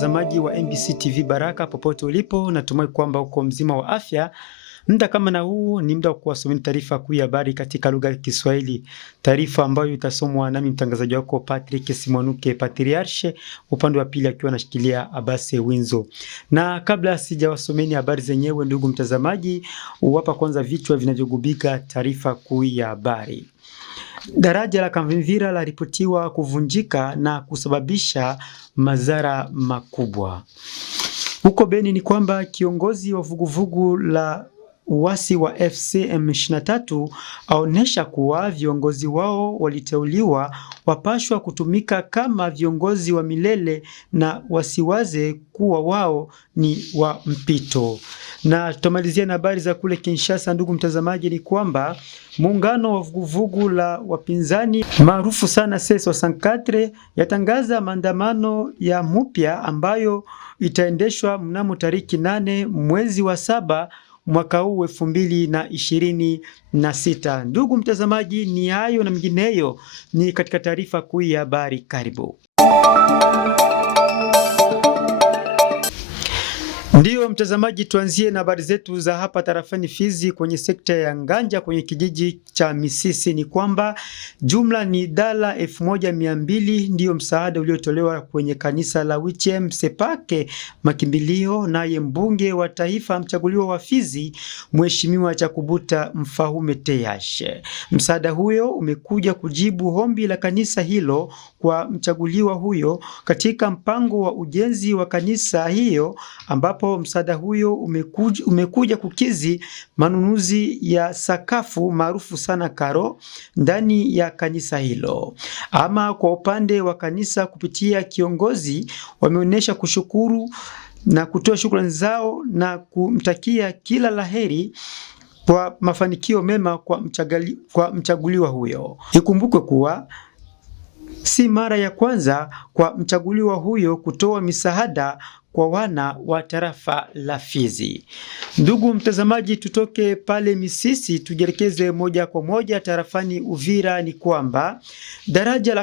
mtazamaji wa MBC TV Baraka popote ulipo, natumai kwamba uko mzima wa afya. Muda kama na huu ni muda wa kuwasomea taarifa kuu ya habari katika lugha ya Kiswahili. Taarifa ambayo itasomwa nami mtangazaji wako Patrick Simonuke Patriarche, upande wa pili akiwa anashikilia Abase Winzo. Na kabla sijawasomeni habari zenyewe, ndugu mtazamaji, uwapa kwanza vichwa vinavyogubika taarifa kuu ya habari. Daraja la Kavimvira laripotiwa kuvunjika na kusababisha madhara makubwa. Huko Beni ni kwamba kiongozi wa vuguvugu la uasi wa FC M23 aonesha kuwa viongozi wao waliteuliwa wapashwa kutumika kama viongozi wa milele na wasiwaze kuwa wao ni wa mpito. Na tutamalizia na habari za kule Kinshasa, ndugu mtazamaji, ni kwamba muungano wa vuguvugu la wapinzani maarufu sana C64 yatangaza maandamano ya mpya ambayo itaendeshwa mnamo tariki 8 mwezi wa 7 mwaka huu 2026. Ndugu mtazamaji, ni hayo na mengineyo ni katika taarifa kuu ya habari. Karibu. Ndiyo mtazamaji, tuanzie na habari zetu za hapa tarafani Fizi kwenye sekta ya Nganja kwenye kijiji cha Misisi. Ni kwamba jumla ni dola 1200 ndiyo msaada uliotolewa kwenye kanisa la Wichem Sepake Makimbilio, naye mbunge wa taifa mchaguliwa wa Fizi Mheshimiwa Chakubuta Mfahume Teyashe. Msaada huyo umekuja kujibu ombi la kanisa hilo kwa mchaguliwa huyo katika mpango wa ujenzi wa kanisa hiyo, ambapo msaada huyo umekuja kukizi manunuzi ya sakafu maarufu sana karo ndani ya kanisa hilo. Ama kwa upande wa kanisa kupitia kiongozi wameonyesha kushukuru na kutoa shukrani zao na kumtakia kila laheri kwa mafanikio mema kwa mchaguliwa huyo. Ikumbukwe kuwa si mara ya kwanza kwa mchaguliwa huyo kutoa misaada kwa wana wa tarafa la Fizi. Ndugu mtazamaji, tutoke pale Misisi tujelekeze moja kwa moja tarafani Uvira. Ni kwamba daraja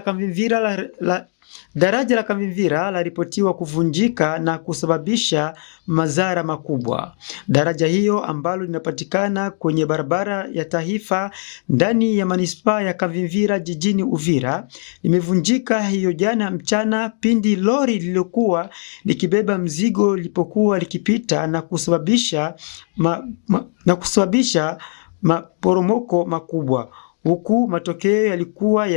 la Kavimvira laripotiwa kuvunjika na kusababisha madhara makubwa. Daraja hiyo ambalo linapatikana kwenye barabara ya taifa ndani ya manispaa ya Kavimvira jijini Uvira limevunjika hiyo jana mchana pindi lori lililokuwa likibeba mzigo lipokuwa likipita na kusababisha maporomoko makubwa. Huku matokeo yalikuwa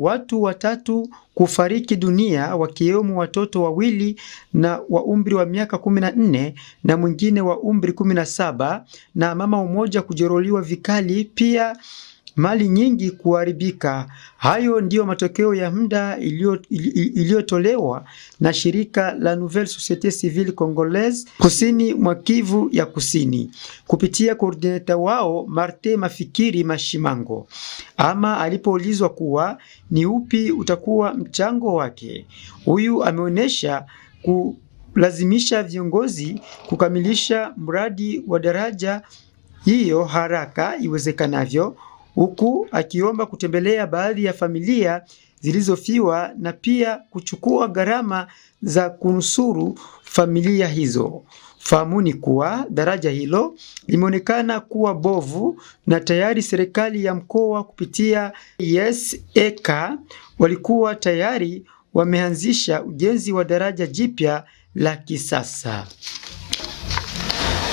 watu watatu kufariki dunia, wakiwemo watoto wawili na wa umri wa miaka 14 na mwingine wa umri 17 na mama mmoja kujeruhiwa vikali, pia mali nyingi kuharibika. Hayo ndiyo matokeo ya muda iliyotolewa na shirika la Nouvelle Société Civile Congolaise kusini mwa Kivu ya Kusini kupitia koordineta wao Marte Mafikiri Mashimango. Ama alipoulizwa kuwa ni upi utakuwa mchango wake, huyu ameonyesha kulazimisha viongozi kukamilisha mradi wa daraja hiyo haraka iwezekanavyo, huku akiomba kutembelea baadhi ya familia zilizofiwa na pia kuchukua gharama za kunusuru familia hizo. Fahamuni kuwa daraja hilo limeonekana kuwa bovu na tayari serikali ya mkoa kupitia YES-EK walikuwa tayari wameanzisha ujenzi wa daraja jipya la kisasa.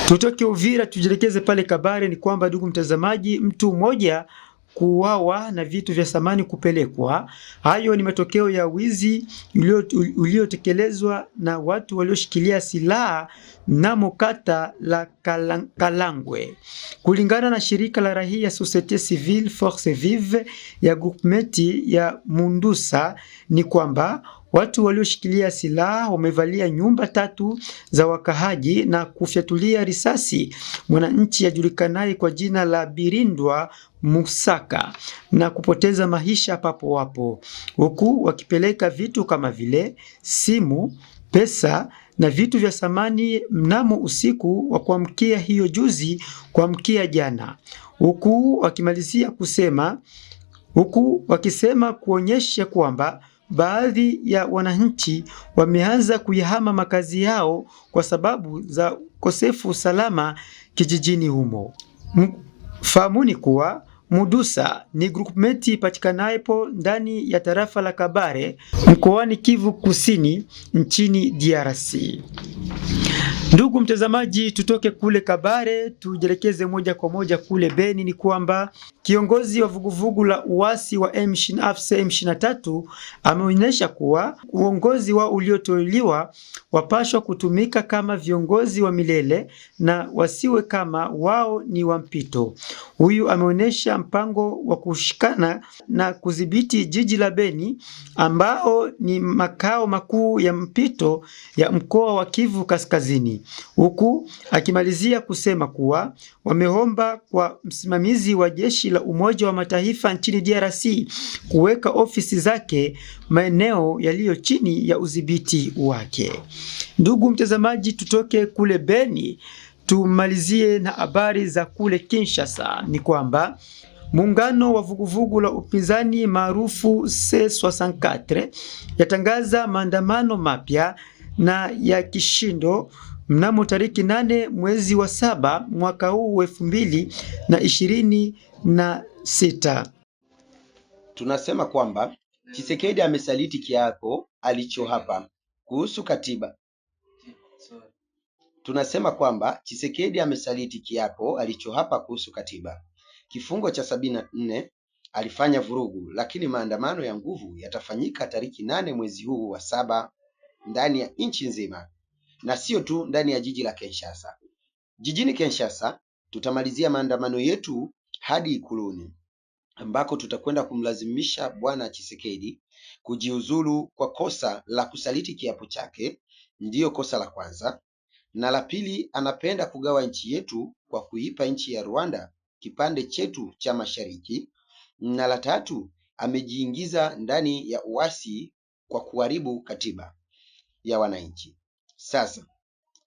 Tutoke Uvira tujelekeze pale Kabare. Ni kwamba ndugu mtazamaji, mtu mmoja kuuawa na vitu vya samani kupelekwa. Hayo ni matokeo ya wizi uliotekelezwa na watu walioshikilia silaha mnamo kata la Kalangwe. Kulingana na shirika la raia Société Civile Force Vive ya groupementi ya Mundusa, ni kwamba watu walioshikilia silaha wamevalia nyumba 3 za wakahaji na kufyatulia risasi mwananchi ajulikanaye kwa jina la Birindwa Musaka na kupoteza maisha papo hapo, huku wakipeleka vitu kama vile simu, pesa na vitu vya samani mnamo usiku wa kuamkia hiyo juzi kuamkia jana, huku wakimalizia kusema, huku wakisema kuonyesha kwamba baadhi ya wananchi wameanza kuyahama makazi yao kwa sababu za ukosefu usalama kijijini humo. Fahamuni kuwa Mudusa ni groupment patikanayepo ndani ya tarafa la Kabare mkoani Kivu Kusini nchini DRC. Ndugu mtazamaji, tutoke kule Kabare tujelekeze moja kwa moja kule Beni. Ni kwamba kiongozi wa vuguvugu la uasi wa M23 ameonyesha kuwa uongozi wao ulioteuliwa wapashwa kutumika kama viongozi wa milele na wasiwe kama wao ni wa mpito. Huyu ameonyesha mpango wa kushikana na kudhibiti jiji la Beni ambao ni makao makuu ya mpito ya mkoa wa Kivu Kaskazini, huku akimalizia kusema kuwa wameomba kwa msimamizi wa jeshi la Umoja wa Mataifa nchini DRC kuweka ofisi zake maeneo yaliyo chini ya udhibiti wake. Ndugu mtazamaji, tutoke kule Beni tumalizie na habari za kule Kinshasa. Ni kwamba muungano wa vuguvugu la upinzani maarufu C64 yatangaza maandamano mapya na ya kishindo mnamo tariki 8 mwezi wa 7 mwaka huu 2026. Tunasema kwamba Tshisekedi amesaliti kiapo alichoapa kuhusu katiba. Kuhusu katiba. Kifungo cha 74 alifanya vurugu, lakini maandamano ya nguvu yatafanyika tariki 8 mwezi huu wa 7 ndani ya nchi nzima na sio tu ndani ya jiji la Kinshasa. Jijini Kinshasa tutamalizia maandamano yetu hadi Ikuluni, ambako tutakwenda kumlazimisha bwana Tshisekedi kujiuzulu kwa kosa la kusaliti kiapo chake. Ndiyo kosa la kwanza, na la pili, anapenda kugawa nchi yetu kwa kuipa nchi ya Rwanda kipande chetu cha mashariki, na la tatu, amejiingiza ndani ya uasi kwa kuharibu katiba ya wananchi. Sasa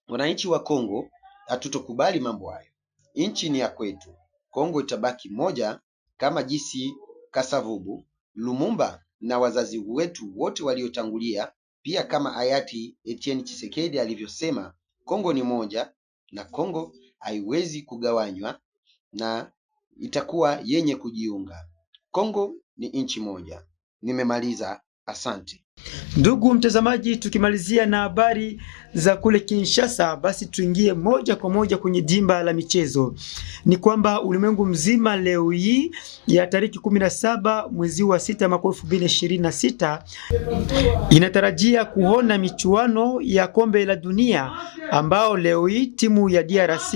wananchi wa Kongo hatutokubali mambo hayo. Nchi ni ya kwetu. Kongo itabaki moja kama jinsi Kasavubu, Lumumba na wazazi wetu wote waliotangulia, pia kama hayati Etienne Tshisekedi alivyosema, Kongo ni moja na Kongo haiwezi kugawanywa na itakuwa yenye kujiunga. Kongo ni nchi moja. Nimemaliza, asante. Ndugu mtazamaji, tukimalizia na habari za kule Kinshasa, basi tuingie moja kwa moja kwenye jimba la michezo. Ni kwamba ulimwengu mzima leo hii ya tariki 17 mwezi wa 6 mwaka 2026 inatarajia kuona michuano ya kombe la dunia, ambao leo hii timu ya DRC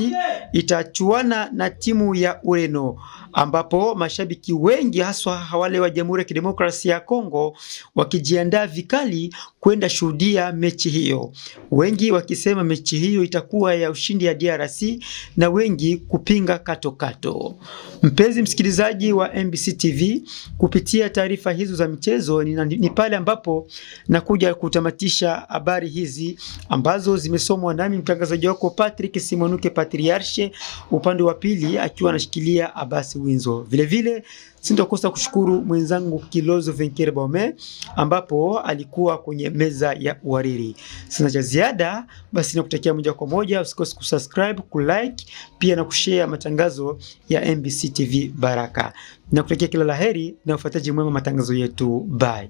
itachuana na timu ya Ureno, ambapo mashabiki wengi haswa wale wa Jamhuri ya Kidemokrasia ya Kongo wakijiandaa vikali kwenda shuhudia mechi hiyo, wengi wakisema mechi hiyo itakuwa ya ushindi ya DRC na wengi kupinga kato. Mpenzi msikilizaji wa MBC TV, kupitia taarifa hizo za michezo ni pale ambapo nakuja kutamatisha habari hizi ambazo zimesomwa nami mtangazaji wako Patrick Simonuke Patriarche, upande wa pili akiwa anashikilia Abasi Winzo. Vile sintokosa kushukuru mwenzangu Kilozo Venkere Baume ambapo alikuwa kwenye meza ya uhariri. Sina cha ziada, basi nakutakia moja kwa moja, usikose kusubscribe, kulike, pia na kushare matangazo ya MBC TV Baraka. Nakutakia kila laheri na ufuataji mwema matangazo yetu. Bye.